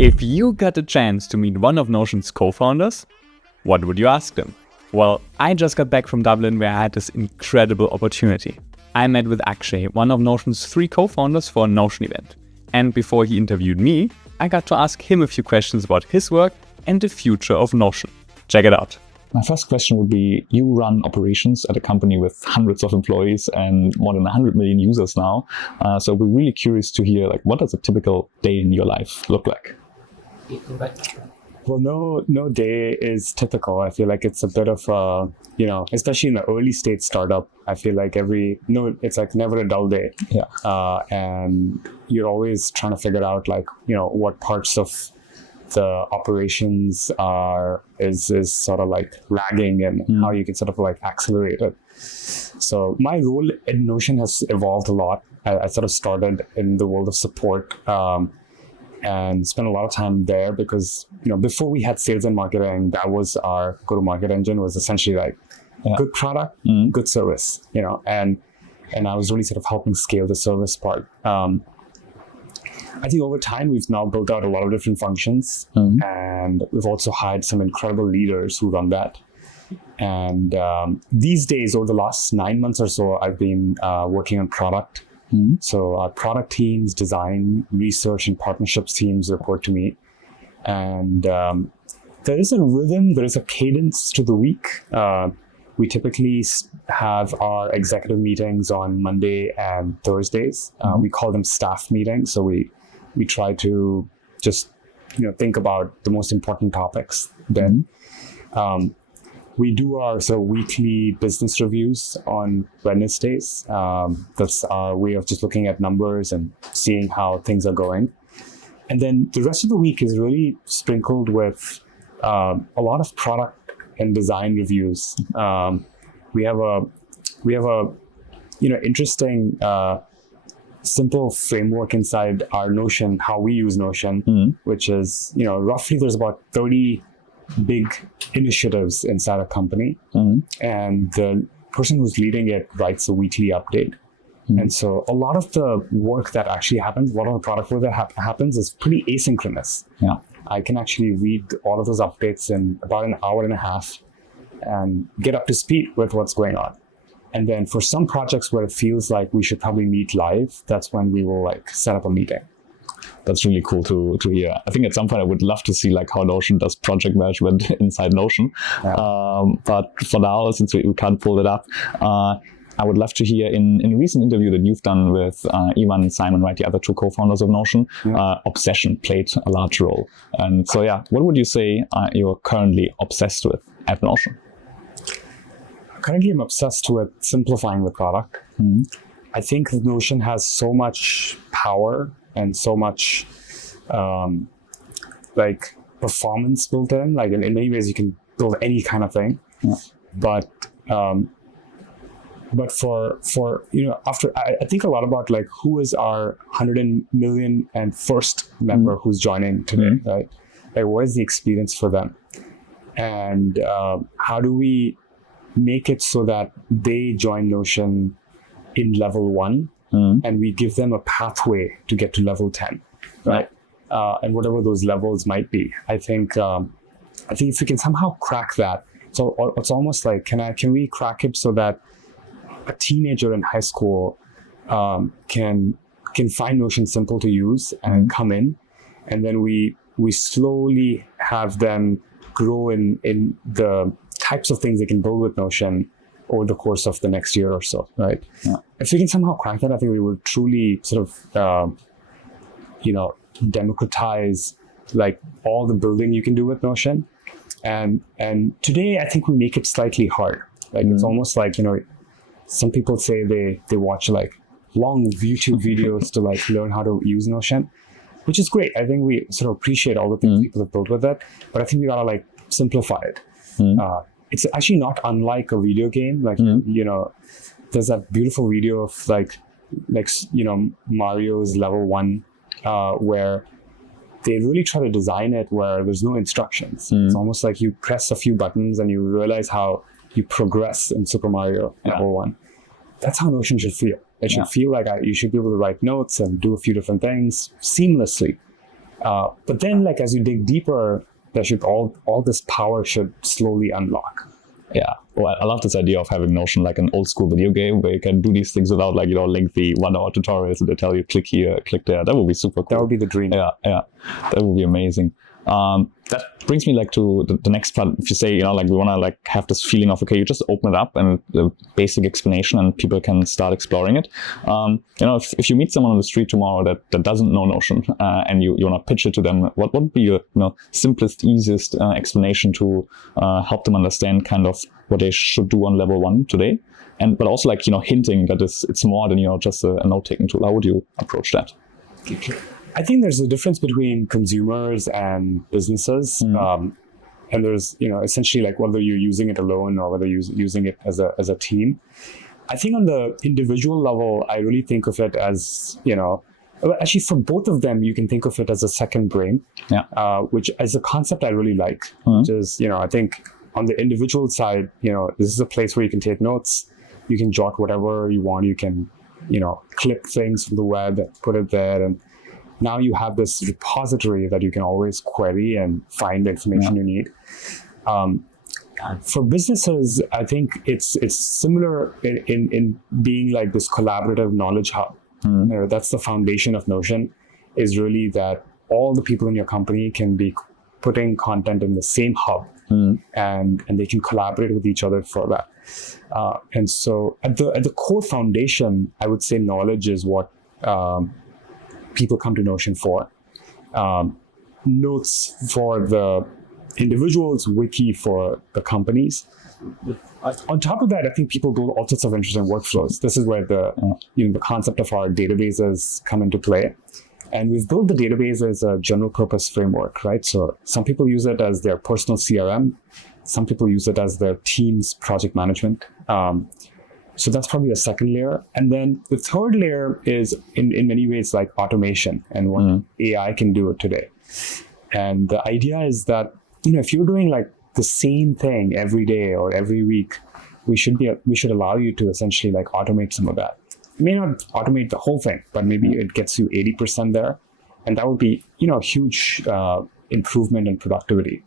If you got a chance to meet one of Notion's co-founders, what would you ask them? Well, I just got back from Dublin where I had this incredible opportunity. I met with Akshay, one of Notion's 3 co-founders, for a Notion event. And before he interviewed me, I got to ask him a few questions about his work and the future of Notion. Check it out. My first question would be, you run operations at a company with hundreds of employees and more than 100 million users now. So we're really curious to hear, what does a typical day in your life look like? Well, no day is typical. I feel like it's a bit of a, especially in the early stage startup, I feel like it's like never a dull day. Yeah. And you're always trying to figure out what parts of the operations is sort of like lagging and how you can sort of like accelerate it. So my role in Notion has evolved a lot. I sort of started in the world of support and spent a lot of time there because, before we had sales and marketing, that was our go-to-market engine, was essentially like good product, good service, and I was really sort of helping scale the service part. I think over time, we've now built out a lot of different functions, and we've also hired some incredible leaders who run that. And these days, over the last 9 months or so, I've been working on product. So our product teams, design, research, and partnerships teams report to me. And there is a rhythm, there is a cadence to the week. We typically have our executive meetings on Monday and Thursdays. We call them staff meetings. So we try to just think about the most important topics then. We do our sort of weekly business reviews on Wednesdays. That's our way of just looking at numbers and seeing how things are going. And then the rest of the week is really sprinkled with a lot of product and design reviews. We have a interesting simple framework inside our Notion, how we use Notion, which is roughly there's about 30 big initiatives inside a company, and the person who's leading it writes a weekly update. And so a lot of the work that actually happens, a lot of the product work that happens is pretty asynchronous. Yeah. I can actually read all of those updates in about an hour and a half and get up to speed with what's going on. And then for some projects where it feels like we should probably meet live, that's when we will set up a meeting. That's really cool to hear. I think at some point I would love to see how Notion does project management inside Notion. Yeah. But for now, since we can't pull it up, I would love to hear in a recent interview that you've done with Ivan and Simon, right, the other 2 co-founders of Notion, obsession played a large role. And so, what would you say you're currently obsessed with at Notion? Currently, I'm obsessed with simplifying the product. I think Notion has so much power and so much performance built in. In many ways, you can build any kind of thing. Yeah. But for after I think a lot about who is our 100 million and first member who's joining today, right? What is the experience for them, and how do we make it so that they join Notion in level 1, and we give them a pathway to get to level 10, right? And whatever those levels might be. I think if we can somehow crack that, so it's almost like can we crack it so that a teenager in high school can find Notion simple to use and come in, and then we slowly have them grow in the types of things they can build with Notion over the course of the next year or so, right? Yeah. If we can somehow crack that, I think we will truly sort of, democratize all the building you can do with Notion. And today, I think we make it slightly hard. It's almost some people say they watch long YouTube videos to learn how to use Notion, which is great. I think we sort of appreciate all the things people have built with it, but I think we gotta simplify it. It's actually not unlike a video game. There's that beautiful video of Mario's level 1, where they really try to design it where there's no instructions. It's almost like you press a few buttons and you realize how you progress in Super Mario level 1. That's how Notion should feel. It should feel like you should be able to write notes and do a few different things seamlessly. But then, like, as you dig deeper, there should all this power should slowly unlock. Yeah, well, I love this idea of having Notion like an old school video game where you can do these things without, like, lengthy 1 hour tutorials and they tell you click here, click there. That would be super cool. That would be the dream. Yeah, that would be amazing. That brings me like to the next part. If you say, like, we want to like have this feeling of, okay, you just open it up and the basic explanation and people can start exploring it. If you meet someone on the street tomorrow that doesn't know Notion and you want to pitch it to them, what would be your simplest, easiest explanation to help them understand kind of what they should do on level 1 today? But also like, hinting that it's more than, just a note-taking tool. How would you approach that? I think there's a difference between consumers and businesses. And there's, essentially like whether you're using it alone or whether you're using it as a team. I think on the individual level, I really think of it as, actually for both of them, you can think of it as a second brain, which is a concept I really like, which is, I think on the individual side, this is a place where you can take notes, you can jot whatever you want, you can, clip things from the web, put it there, and now you have this repository that you can always query and find the information you need. For businesses, I think it's similar in being like this collaborative knowledge hub. That's the foundation of Notion, is really that all the people in your company can be putting content in the same hub, and they can collaborate with each other for that. And so at the core foundation, I would say knowledge is what people come to Notion for. Notes for the individuals, wiki for the companies. On top of that, I think people build all sorts of interesting workflows. This is where the concept of our databases come into play. And we've built the database as a general purpose framework, right? So some people use it as their personal CRM. Some people use it as their team's project management. So that's probably a second layer. And then the third layer is in many ways like automation and what AI can do today. And the idea is that, if you're doing like the same thing every day or every week, we should allow you to essentially like automate some of that. It may not automate the whole thing, but maybe it gets you 80% there. And that would be, a huge improvement in productivity.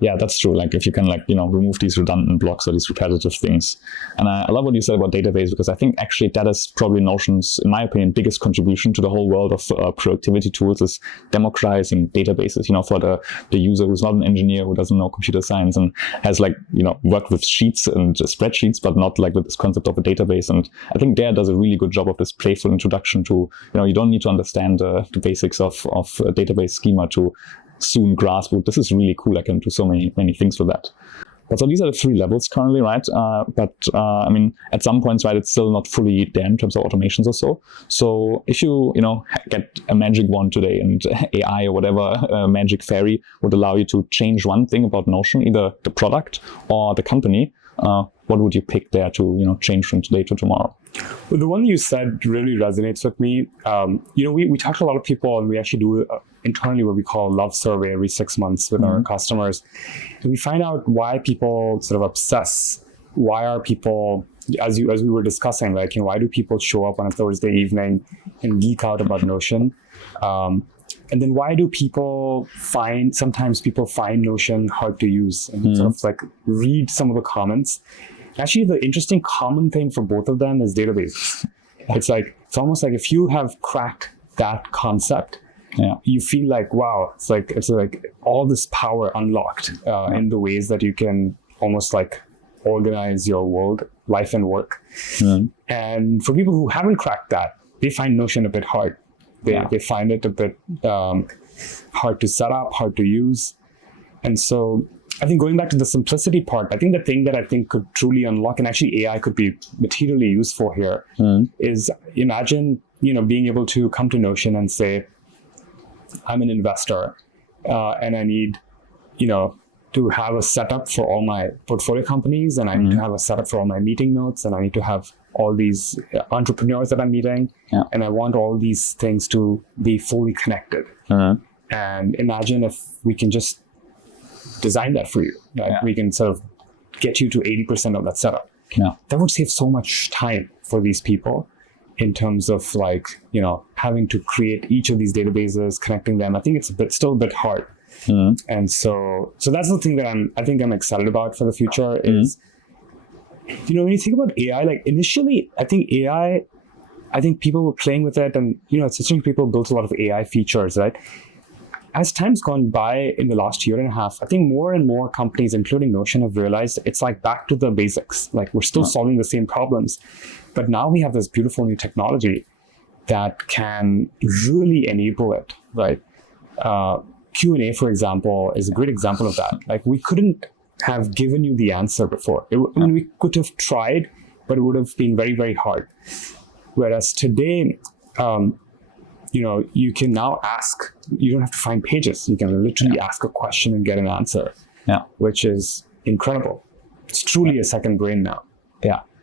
Yeah, that's true. Like if you can remove these redundant blocks or these repetitive things. And I love what you said about database, because I think actually that is probably Notion's, in my opinion, biggest contribution to the whole world of productivity tools is democratizing databases, for the user who's not an engineer, who doesn't know computer science and has worked with sheets and spreadsheets, but not like with this concept of a database. And I think there does a really good job of this playful introduction to, you don't need to understand the basics of a database schema to soon grasp, this is really cool. I can do so many things with that. But so these are the 3 levels currently, right? But at some points, right, it's still not fully there in terms of automations or so. So if you, get a magic wand today and AI or whatever magic fairy would allow you to change one thing about Notion, either the product or the company, what would you pick there to, change from today to tomorrow? Well, the one you said really resonates with me. We talk to a lot of people, and we actually do internally what we call a love survey every 6 months with our customers. And we find out why people sort of obsess. Why are people, as we were discussing, like, why do people show up on a Thursday evening and geek out about Notion? And then why do sometimes people find Notion hard to use, and sort of like read some of the comments. Actually, the interesting common thing for both of them is databases. It's almost like if you have cracked that concept, you feel like, wow, it's like all this power unlocked in the ways that you can almost like organize your world, life and work. And for people who haven't cracked that, they find Notion a bit hard. They find it a bit hard to set up, hard to use. And so I think going back to the simplicity part, I think the thing that I think could truly unlock, and actually AI could be materially useful here, is imagine, being able to come to Notion and say, I'm an investor and I need, to have a setup for all my portfolio companies, and I need to have a setup for all my meeting notes, and I need to have all these entrepreneurs that I'm meeting, and I want all these things to be fully connected. And imagine if we can just design that for you. Right? We can sort of get you to 80% of that setup. That would save so much time for these people in terms of like, having to create each of these databases, connecting them. I think it's still a bit hard. And so that's the thing that I'm excited about for the future is, when you think about AI, like initially, I think people were playing with it, and essentially people built a lot of AI features, right? As time's gone by in the last year and a half, I think more and more companies, including Notion, have realized it's like back to the basics. Like we're still solving the same problems, but now we have this beautiful new technology that can really enable it, right? Q&A, for example, is a great example of that. Like we couldn't have given you the answer before. We could have tried, but it would have been very, very hard. Whereas today, you can now ask, you don't have to find pages. You can literally ask a question and get an answer, which is incredible. It's truly a second brain now.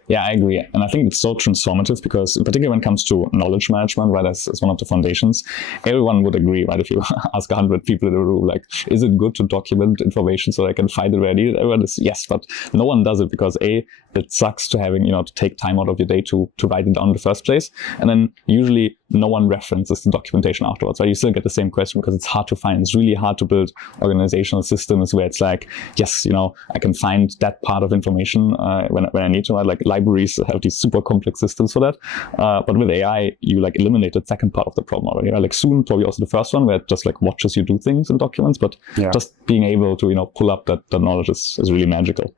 Yeah, I agree. And I think it's so transformative because, particularly when it comes to knowledge management, right, as one of the foundations, everyone would agree, right? If you ask 100 people in a room, like, is it good to document information so I can find it ready? Everyone is yes, but no one does it because it sucks to having, to take time out of your day to write it down in the first place. And then usually no one references the documentation afterwards, right? You still get the same question because it's hard to find. It's really hard to build organizational systems where it's like, yes, I can find that part of information when I need to, right? Like libraries have these super complex systems for that. But with AI, you like eliminate the second part of the problem already, right? Like soon, probably also the first one where it just like watches you do things in documents, but just being able to, pull up that knowledge is really magical.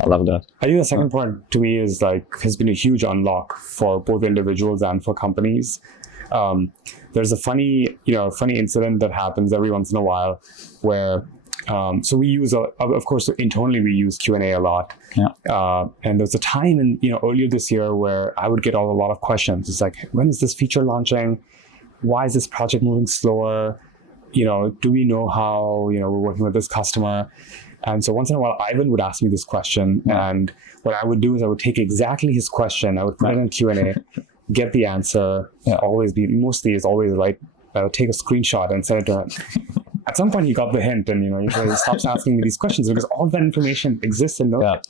I love that. I think the second part to me is has been a huge unlock for both individuals and for companies. There's a funny incident that happens every once in a while where, so we use, of course, internally we use Q&A a lot. And there's a time earlier this year where I would get a lot of questions. It's like, when is this feature launching? Why is this project moving slower? Do we know how, we're working with this customer? And so once in a while, Ivan would ask me this question. And what I would do is I would take exactly his question. I would put it in Q&A, get the answer, mostly is always right. I would take a screenshot and send it to him. At some point, he got the hint and, he stops asking me these questions because all that information exists in Notion.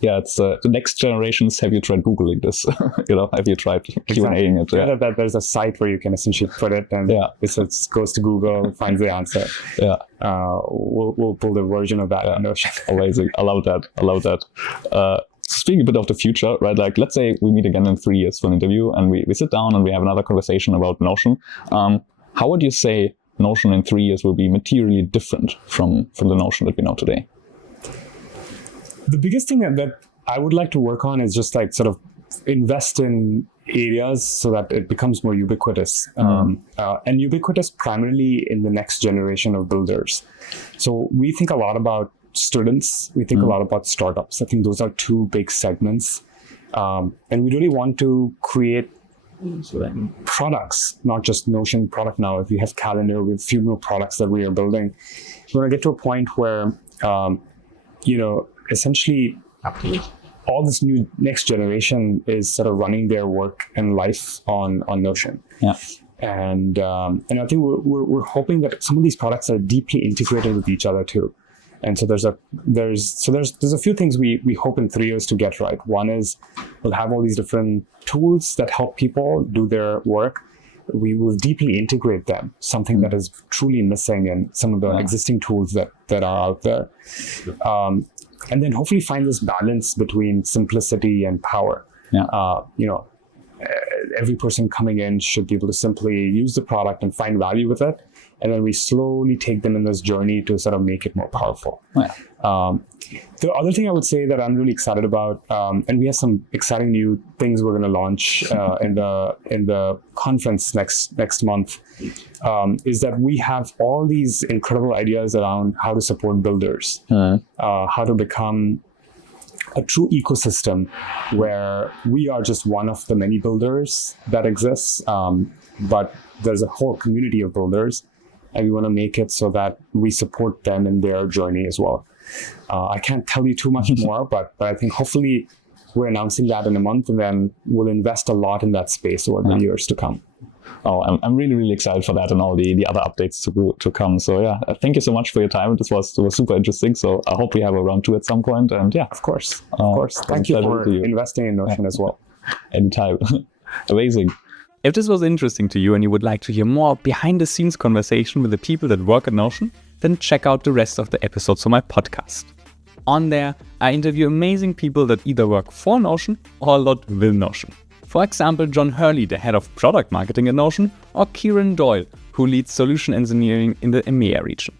Yeah, it's the next generations. Have you tried Googling this? Have you tried Q&Aing it? There's a site where you can essentially put it and it goes to Google, finds the answer. We'll pull the version of that in Notion. Amazing. I love that. Speaking a bit of the future, right? Like, let's say we meet again in 3 years for an interview and we sit down and we have another conversation about Notion. How would you say Notion in 3 years will be materially different from the Notion that we know today? The biggest thing that I would like to work on is just like sort of invest in areas so that it becomes more ubiquitous and ubiquitous primarily in the next generation of builders. So we think a lot about students. We think a lot about startups. I think those are two big segments. And we really want to create products, not just Notion product now. If we have Calendar, we have a few more products that we are building. We're going to get to a point where, essentially all this new next generation is sort of running their work and life on Notion. And I think we're hoping that some of these products are deeply integrated with each other too. And so there's a few things we hope in 3 years to get right. One is we'll have all these different tools that help people do their work. We will deeply integrate them, something that is truly missing in some of the existing tools that are out there. And then hopefully find this balance between simplicity and power. Every person coming in should be able to simply use the product and find value with it. And then we slowly take them in this journey to sort of make it more powerful. The other thing I would say that I'm really excited about, and we have some exciting new things we're going to launch in the conference next month, is that we have all these incredible ideas around how to support builders, how to become a true ecosystem where we are just one of the many builders that exists, but there's a whole community of builders, and we want to make it so that we support them in their journey as well. I can't tell you too much more, but I think hopefully we're announcing that in a month, and then we'll invest a lot in that space over the years to come. Oh, I'm really, really excited for that and all the other updates to come. So yeah, thank you so much for your time. This was super interesting. So I hope we have a round two at some point. And yeah, of course. Thank you for investing in Notion as well. Anytime. Amazing. If this was interesting to you and you would like to hear more behind-the-scenes conversation with the people that work at Notion, then check out the rest of the episodes on my podcast. On there, I interview amazing people that either work for Notion or a lot with Notion. For example, John Hurley, the head of product marketing at Notion, or Kieran Doyle, who leads solution engineering in the EMEA region.